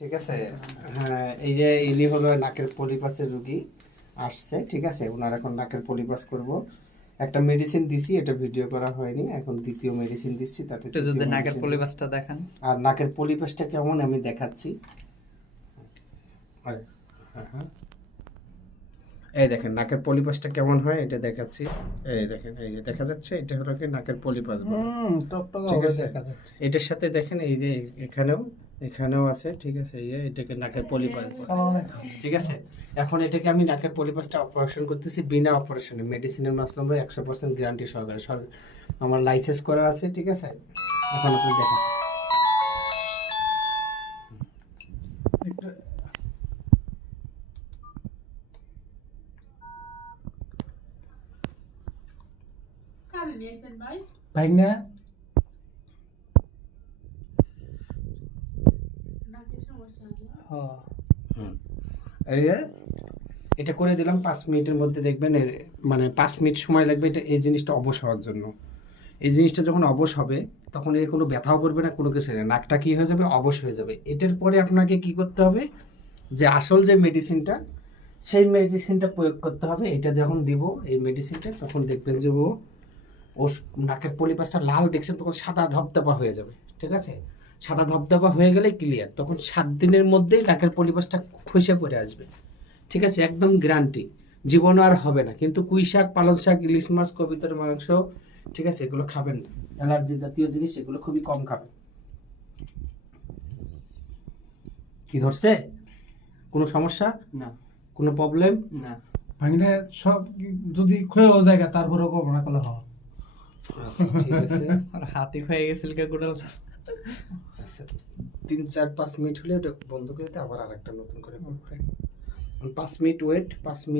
ঠিক আছে। হ্যাঁ, এই যে ইনি হলো নাকের পলিপাসের রুগী আসছে, ঠিক আছে। ওনার এখন নাকের পলিপাস করব। একটা মেডিসিন দিছি, এটা ভিডিও করা হয়নি, এখন দ্বিতীয় মেডিসিন দিচ্ছি তাকে। একটু যদি নাকের পলিপাসটা দেখান। আর নাকের পলিপাসটা কেমন আমি দেখাচ্ছি। হ্যাঁ, হ্যাঁ, এই দেখেন নাকের পলিপাসটা কেমন হয় এটা দেখাচ্ছি। এই দেখেন, এই যে দেখা যাচ্ছে, এটা হলো কি নাকের পলিপাস বলে। ঠিক আছে, এটার সাথে দেখেন এই যে এখানেও আছে, ঠিক আছে। এই যে এটাকে নাকের পলিপাস বলে, ঠিক আছে। এখন এটাকে আমি নাকের পলিপাসটা অপারেশন করতেছি বিনা অপারেশনে, মেডিসিনের মাধ্যমে আমরা 100% গ্যারান্টি সহকারে, আমার লাইসেন্স করা আছে, ঠিক আছে। এখন আপনি দেখেন, ভাইঙ্গা এই যে এটা করে দিলাম 5 মিনিটের মধ্যে, দেখবেন মানে 5 মিনিট সময় লাগবে এটা, এই জিনিসটা অবশ হওয়ার জন্য। এই জিনিসটা যখন অবশ হবে তখন এর কোনো ব্যথাও করবে না, কোনো কিছু না, নাকটা কী হয়ে যাবে, অবশ হয়ে যাবে। এটার পরে আপনাকে কি করতে হবে, যে আসল যে মেডিসিনটা, সেই মেডিসিনটা প্রয়োগ করতে হবে। এটা যখন দিব এই মেডিসিনটা, তখন দেখবেন যে ও নাকের পলিপাসটা লাল দেখছেন, তখন সাদা ধবধবা হয়ে যাবে, ঠিক আছে। সাদা ধবধবা হয়ে গেলে ক্লিয়ার, তখন 7 দিনের মধ্যেই নাকের পলিপাসটা খসে পড়ে আসবে, ঠিক আছে। একদম গ্যারান্টি, জীবনও আর হবে না। কিন্তু পুঁই শাক, পালং শাক, ইলিশ মাছ, কবিতার মাংস, ঠিক আছে, এগুলো খাবেন না। অ্যালার্জি জাতীয় জিনিস এগুলো খুবই কম খাবেন। কি ধরছে? কোনো সমস্যা না, কোনো প্রবলেম না। ভাইঙ্গা সব যদি ক্ষয়েও জায়গা তারপরেও কল্পনা করলে হয়। আচ্ছা, ঠিক আছে। আর হাতি হয়ে গেছিল কে গোড়াল। আচ্ছা, 3-4-5 মিনিট হলে ওটা বন্ধ করে দিয়ে আবার আরেকটা নতুন করে 5 মিনিট ওয়েট, 5 মিনিট